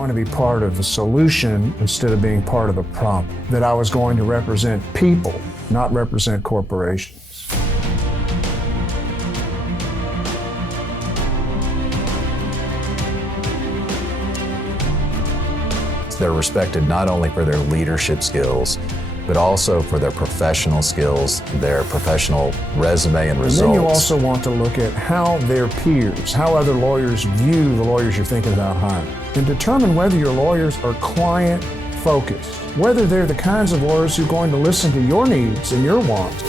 going to be part of the solution instead of being part of a problem. That I was going to represent people, not represent corporations. They're respected not only for their leadership skills, but also for their professional skills, their professional resume and results. And then you also want to look at how their peers, how other lawyers view the lawyers you're thinking about hiring, and determine whether your lawyers are client-focused, whether they're the kinds of lawyers who are going to listen to your needs and your wants.